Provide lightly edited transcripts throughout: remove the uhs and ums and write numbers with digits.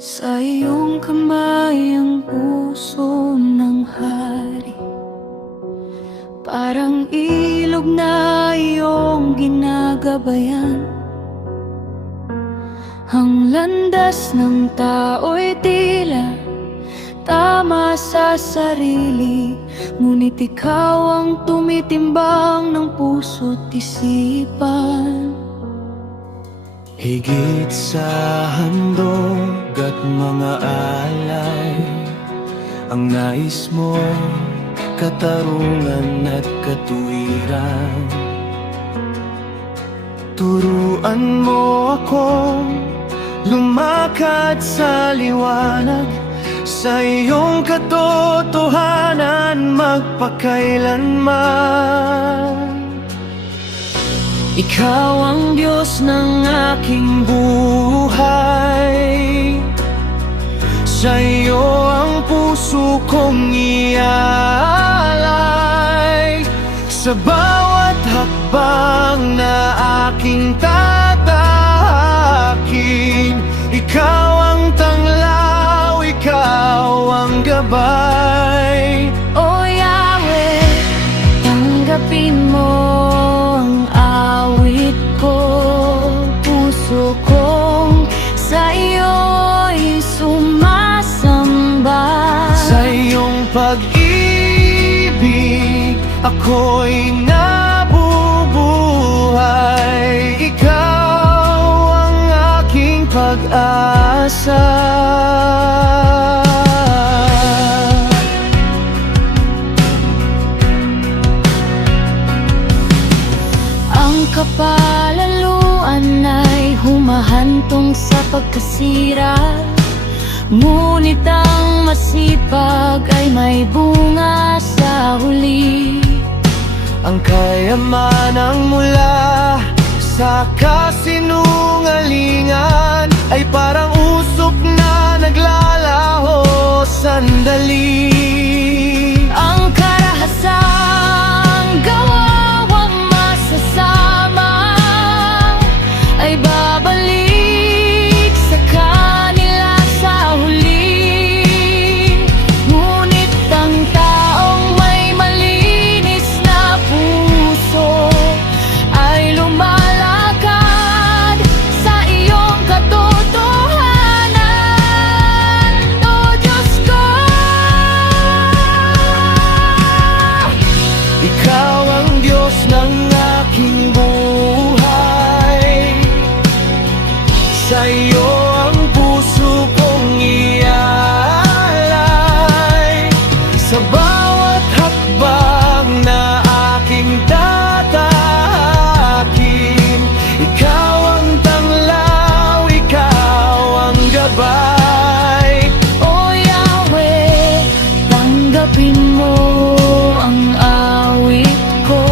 Sa iyong kamay ang puso ng hari, parang ilog na iyong ginagabayan. Ang landas ng tao'y tila tama sa sarili, ngunit ikaw ang tumitimbang ng puso't isipan. Higit sa handog at mga alay, ang nais mo, katarungan at katuwiran. Turuan mo akong lumakad sa liwanag, sa iyong katotohanan magpakailanman. Ikaw ang Diyos ng aking buhay, sa iyo ang puso kong ialay. Sa bawat hakbang na aking tatahakin, ikaw ang tanglaw, ikaw ang gabay. O Yahweh, tanggapin mo ang awit ko. Puso kong sa iyo'y sumasamba. Sa iyong pag-ibig ako'y nabubuhay, ikaw ang aking pag-asa. Ang kapalaluan ay humahantong sa pagkasira, ngunit ang masipag ay may bunga sa huli. Ang kayamanang mula sa kasinungalingan ay parang usok na naglalaho sandali. Ang karahasang gawawang masasama ay babalik sa kanila sa huli. Ngunit ang taong may malinis na puso ay lumalakad sa iyong katotohanan. O Diyos ko, Ikaw ang Diyos ng aking buhay, sa iyo ang puso kong ialay. Sa bawat hakbang na aking tatahakin, ikaw ang tanglaw, ikaw ang gabay. O Yahweh, tanggapin mo ang awit ko.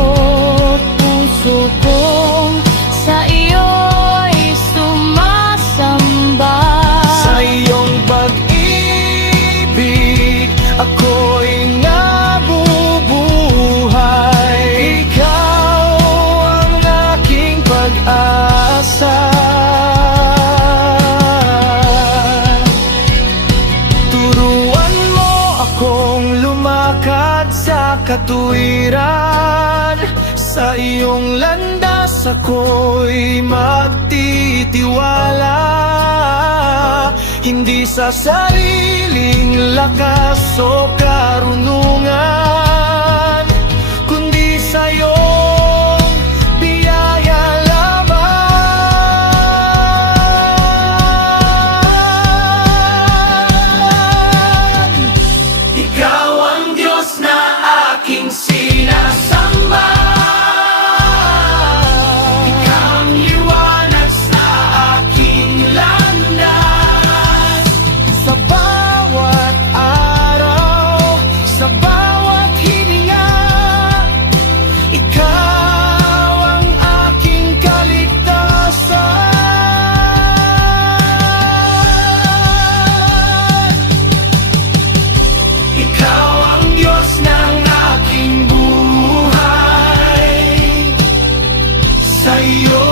Puso kong sa iyo'y sumasamba. Sa iyong pag-ibig ako'y nabubuhay, ikaw ang aking pag-asa. Turuan mo akong lumakad sa katuwiran, sa iyong landas ako'y magtitiwala. Hindi sa sariling lakas o karunungan, kundi sa iyong biyaya lamang. Ikaw ang Diyos na aking sinasamba, ikaw ang liwanag sa aking landas. Sa bawat araw, sa bawat hininga, ikaw ang aking kaligtasan. Ikaw ang Diyos ng aking buhay, sa iyo